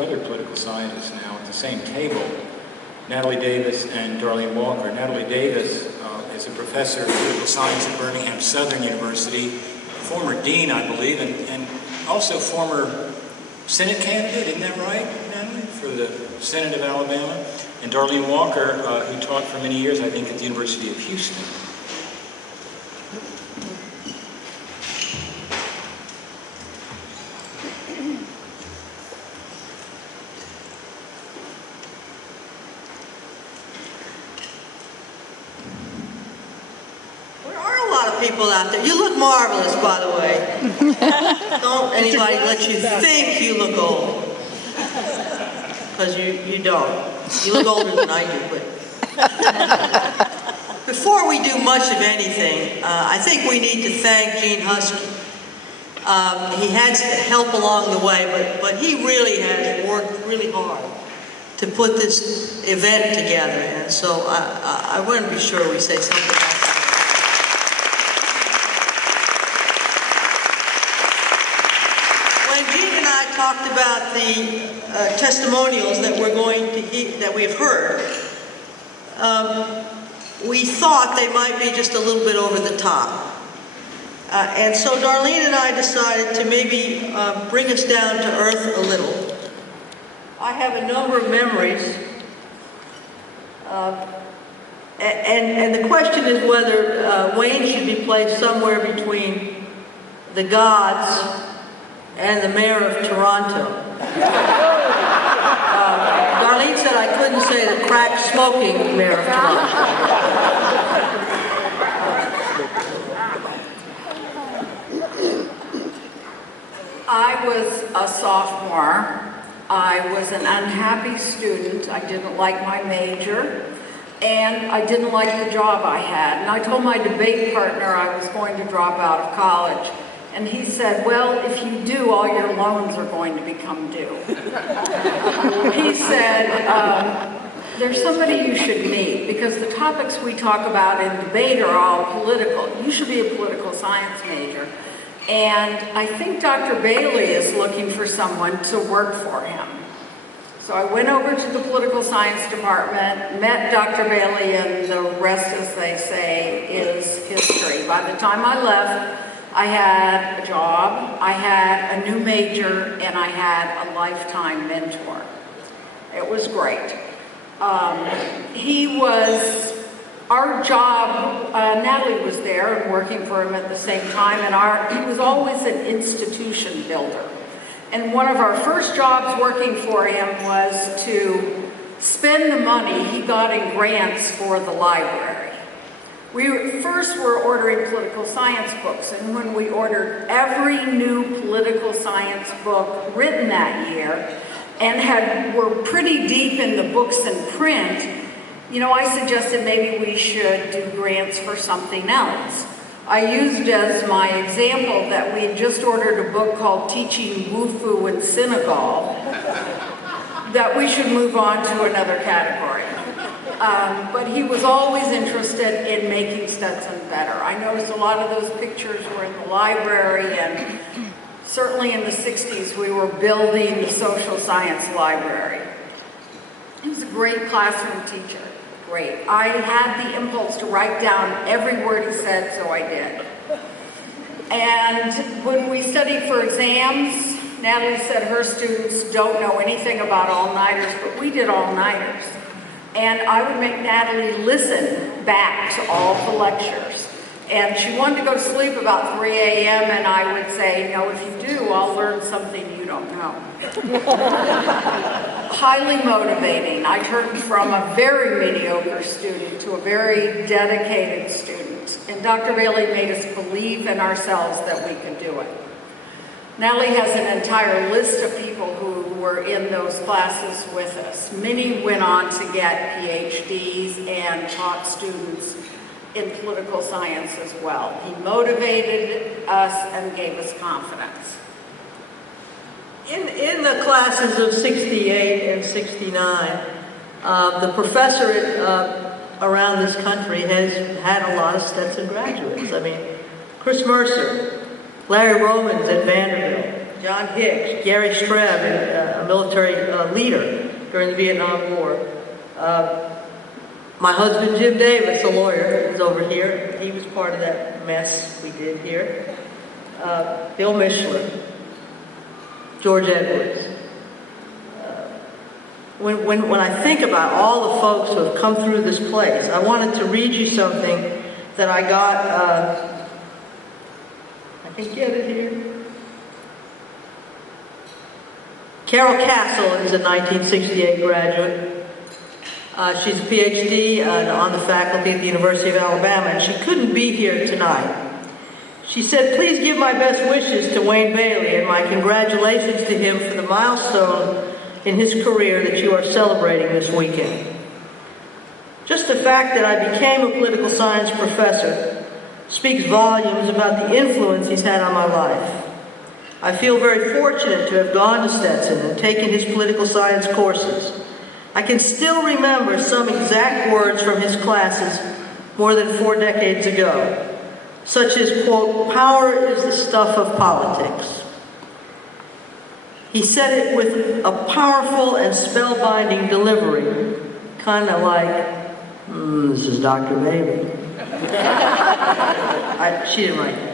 two other political scientists now at the same table, Natalie Davis and Darlene Walker. Natalie Davis is a professor of political science at Birmingham-Southern University, former dean, I believe, and also former Senate candidate, isn't that right, Natalie, for the Senate of Alabama? And Darlene Walker, who taught for many years, I think, at the University of Houston. People out there. You look marvelous, by the way. Don't anybody let you think you look old. Because you don't. You look older than I do, but... Before we do much of anything, I think we need to thank Gene Husky. He had help along the way, but he really has worked really hard to put this event together. And so I want to be sure we say something about that. Talked about the testimonials that we're going to hear, that we've heard. We thought they might be just a little bit over the top. And so Darlene and I decided to maybe bring us down to earth a little. I have a number of memories. And the question is whether Wayne should be placed somewhere between the gods and the mayor of Toronto. Darlene said I couldn't say the crack-smoking mayor of Toronto. I was a sophomore. I was an unhappy student. I didn't like my major, and I didn't like the job I had. And I told my debate partner I was going to drop out of college. And he said, well, if you do, all your loans are going to become due. He said, there's somebody you should meet, because the topics we talk about in debate are all political. You should be a political science major. And I think Dr. Bailey is looking for someone to work for him. So I went over to the political science department, met Dr. Bailey, and the rest, as they say, is history. By the time I left, I had a job, I had a new major, and I had a lifetime mentor. It was great. He was, our job, Natalie was there and working for him at the same time, and he was always an institution builder. And one of our first jobs working for him was to spend the money he got in grants for the library. We first were ordering political science books, and when we ordered every new political science book written that year and were pretty deep in the books in print, you know, I suggested maybe we should do grants for something else. I used as my example that we had just ordered a book called Teaching Wufu in Senegal, that we should move on to another category. But he was always interested in making Stetson better. I noticed a lot of those pictures were in the library, and certainly in the 60s we were building the social science library. He was a great classroom teacher, great. I had the impulse to write down every word he said, so I did. And when we studied for exams, Natalie said her students don't know anything about all-nighters, but we did all-nighters. And I would make Natalie listen back to all the lectures. And she wanted to go to sleep about 3 a.m. and I would say, no, if you do, I'll learn something you don't know. Highly motivating. I turned from a very mediocre student to a very dedicated student. And Dr. Bailey made us believe in ourselves that we could do it. Natalie has an entire list of people who were in those classes with us. Many went on to get PhDs and taught students in political science as well. He motivated us and gave us confidence. In the classes of 68 and 69, the professorate around this country has had a lot of Stetson graduates. I mean, Chris Mercer, Larry Romans at Vanderbilt, John Hicks, Gary Streb, a military leader during the Vietnam War. My husband, Jim Davis, a lawyer, is over here. He was part of that mess we did here. Bill Mishler, George Edwards. When I think about all the folks who have come through this place, I wanted to read you something that I got, I can get it here. Carol Castle is a 1968 graduate. She's a PhD on the faculty at the University of Alabama, and she couldn't be here tonight. She said, "Please give my best wishes to Wayne Bailey and my congratulations to him for the milestone in his career that you are celebrating this weekend. Just the fact that I became a political science professor speaks volumes about the influence he's had on my life. I feel very fortunate to have gone to Stetson and taken his political science courses. I can still remember some exact words from his classes more than 4 decades ago, such as, quote, "Power is the stuff of politics." He said it with a powerful and spellbinding delivery, kind of like, "This is Dr. Bailey." She didn't write that.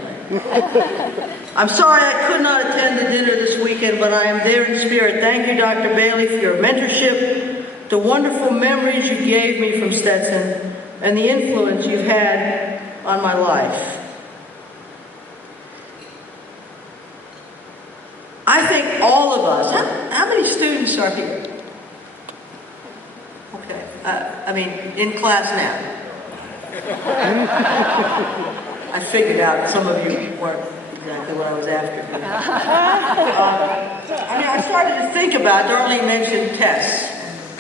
I'm sorry I could not attend the dinner this weekend, but I am there in spirit. Thank you, Dr. Bailey, for your mentorship, the wonderful memories you gave me from Stetson, and the influence you've had on my life. I think all of us, how many students are here? Okay, I mean, in class now. I figured out some of you weren't exactly what I was after. I started to think about, Darlene mentioned tests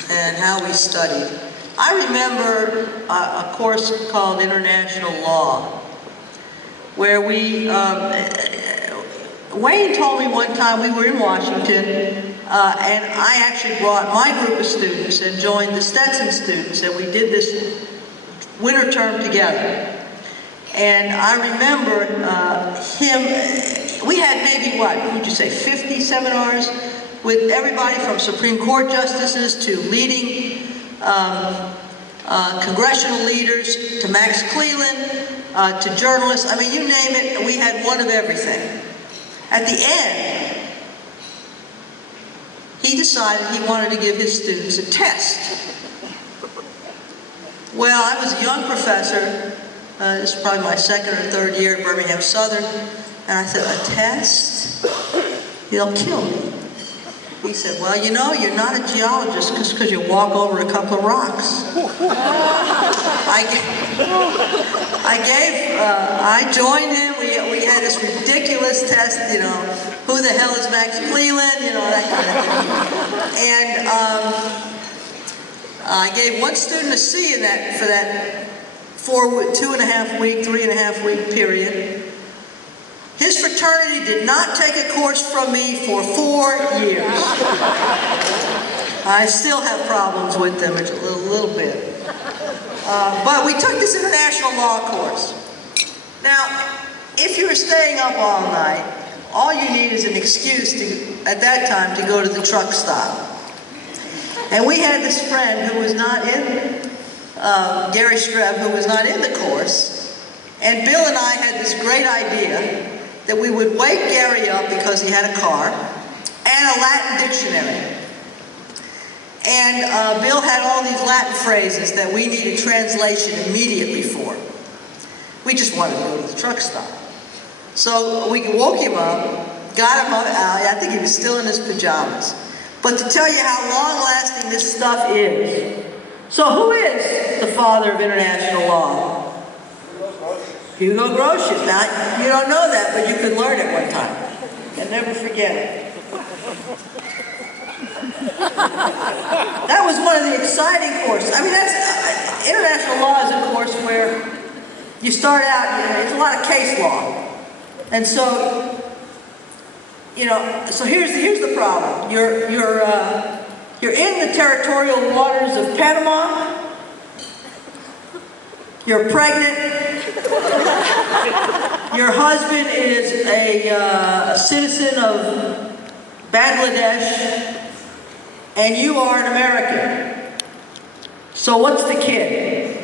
and how we studied. I remember a course called International Law, where Wayne told me one time we were in Washington, and I actually brought my group of students and joined the Stetson students, and we did this winter term together. And I remember we had maybe, what would you say, 50 seminars with everybody from Supreme Court justices to leading congressional leaders, to Max Cleland, to journalists. I mean, you name it, we had one of everything. At the end, he decided he wanted to give his students a test. Well, I was a young professor. This is probably my 2nd or 3rd year at Birmingham-Southern. And I said, "A test? It'll kill me." He said, "Well, you know, you're not a geologist just because you walk over a couple of rocks." I joined him. We had this ridiculous test, you know, who the hell is Max Cleland, you know, that kind of thing. And I gave one student a C in that, for that 2.5 week, 3.5 week period. His fraternity did not take a course from me for 4 years. I still have problems with them a little bit. But we took this international law course. Now, if you were staying up all night, all you need is an excuse at that time to go to the truck stop. And we had this friend who was not in, Gary Streb, who was not in the course. And Bill and I had this great idea that we would wake Gary up because he had a car and a Latin dictionary. And Bill had all these Latin phrases that we needed translation immediately for. We just wanted to go to the truck stop. So we woke him up, got him out. I think he was still in his pajamas. But to tell you how long-lasting this stuff is. So who is the father of international law? Hugo Grotius. Now, you don't know that, but you could learn it one time and never forget it. That was one of the exciting courses. I mean, international law is a course where you start out, it's a lot of case law. And so, so here's the problem. You're in the territorial waters of Panama. You're pregnant. Your husband is a citizen of Bangladesh, and you are an American. So what's the kid?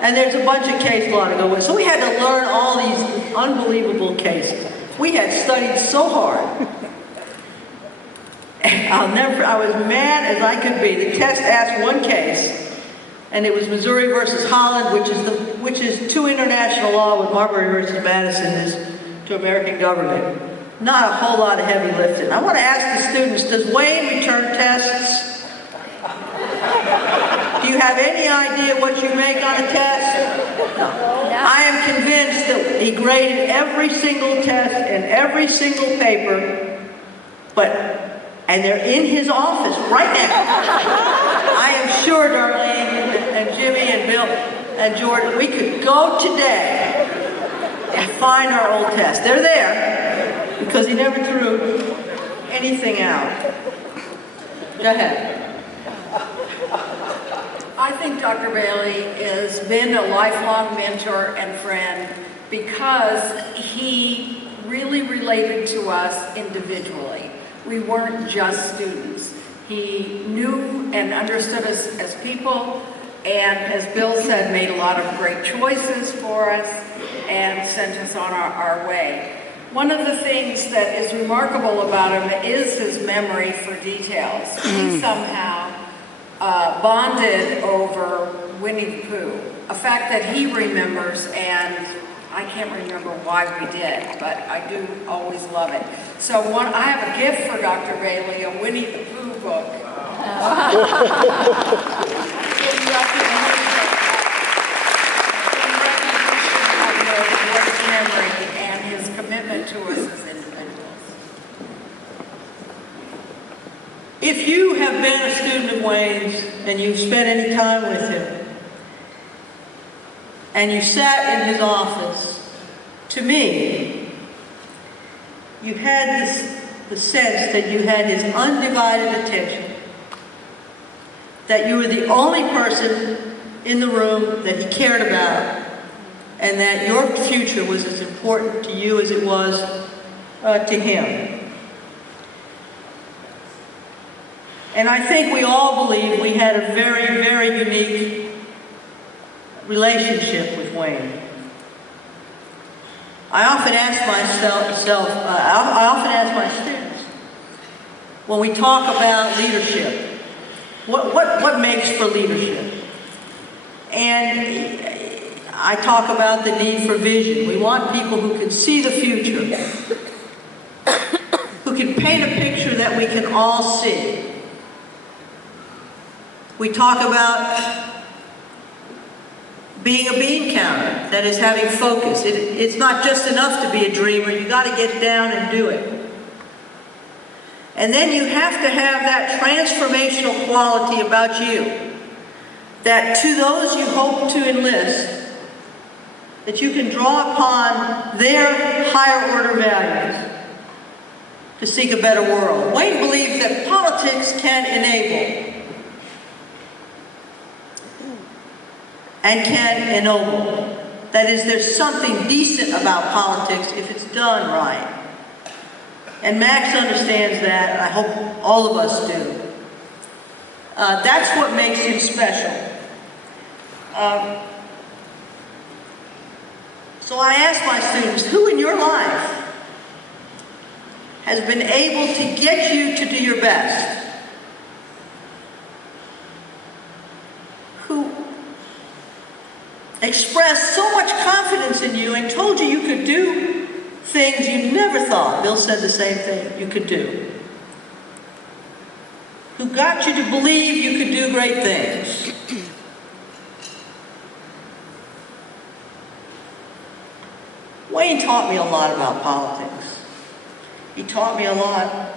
And there's a bunch of case law to go with. So we had to learn all these unbelievable cases. We had studied so hard. I was mad as I could be. The test asked one case, and it was Missouri versus Holland, which is to international law what Marbury versus Madison is to American government. Not a whole lot of heavy lifting. I want to ask the students, does Wayne return tests? Do you have any idea what you make on a test? No. I am convinced that he graded every single test and every single paper, and they're in his office right now. I am sure Darlene and Jimmy and Bill and Jordan, we could go today and find our old tests. They're there because he never threw anything out. Go ahead. I think Dr. Bailey has been a lifelong mentor and friend because he really related to us individually. We weren't just students. He knew and understood us as people, and as Bill said, made a lot of great choices for us and sent us on our way. One of the things that is remarkable about him is his memory for details. We somehow bonded over Winnie the Pooh, a fact that he remembers, and I can't remember why we did, but I do always love it. So I have a gift for Dr. Bailey, a Winnie the Pooh book. In recognition of his great memory and his commitment to us as individuals. If you have been a student of Wayne's and you've spent any time with him, and you sat in his office, to me, you had the sense that you had his undivided attention, that you were the only person in the room that he cared about, and that your future was as important to you as it was to him. And I think we all believe we had a very, very unique relationship with Wayne. I often ask my students, when we talk about leadership, what makes for leadership? And I talk about the need for vision. We want people who can see the future, who can paint a picture that we can all see. We talk about being a bean counter, that is having focus. It's not just enough to be a dreamer, you got to get down and do it. And then you have to have that transformational quality about you, that to those you hope to enlist, that you can draw upon their higher order values to seek a better world. Wayne believes that politics can enable and can ennoble. That is, there's something decent about politics if it's done right. And Max understands that, and I hope all of us do. That's what makes him special. So I ask my students, who in your life has been able to get you to do your best? Who expressed so much confidence in you and told you you could do things you never thought, Bill said the same thing, you could do. Who got you to believe you could do great things. Wayne taught me a lot about politics. He taught me a lot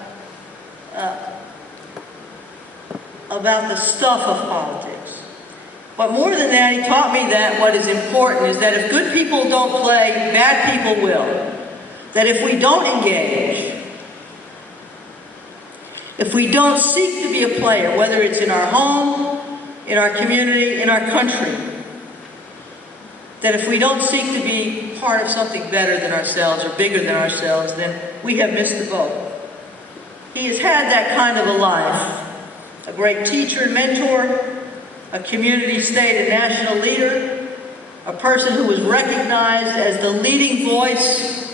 about the stuff of politics. But more than that, he taught me that what is important is that if good people don't play, bad people will. That if we don't engage, if we don't seek to be a player, whether it's in our home, in our community, in our country, that if we don't seek to be part of something better than ourselves or bigger than ourselves, then we have missed the boat. He has had that kind of a life. A great teacher and mentor, a community, state, and national leader, a person who was recognized as the leading voice,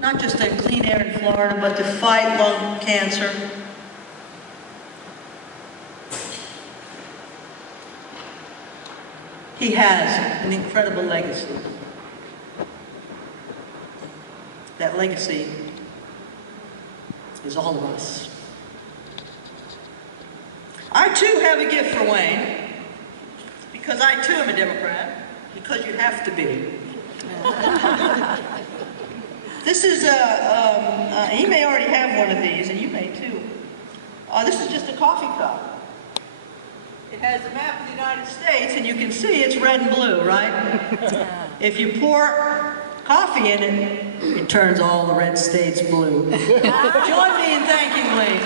not just in clean air in Florida, but to fight lung cancer. He has an incredible legacy. That legacy is all of us. I too have a gift for Wayne, because I too am a Democrat, because you have to be. This is he may already have one of these, and you may too. This is just a coffee cup. It has a map of the United States, and you can see it's red and blue, right? If you pour coffee in it, it turns all the red states blue. Join me in thanking Wayne.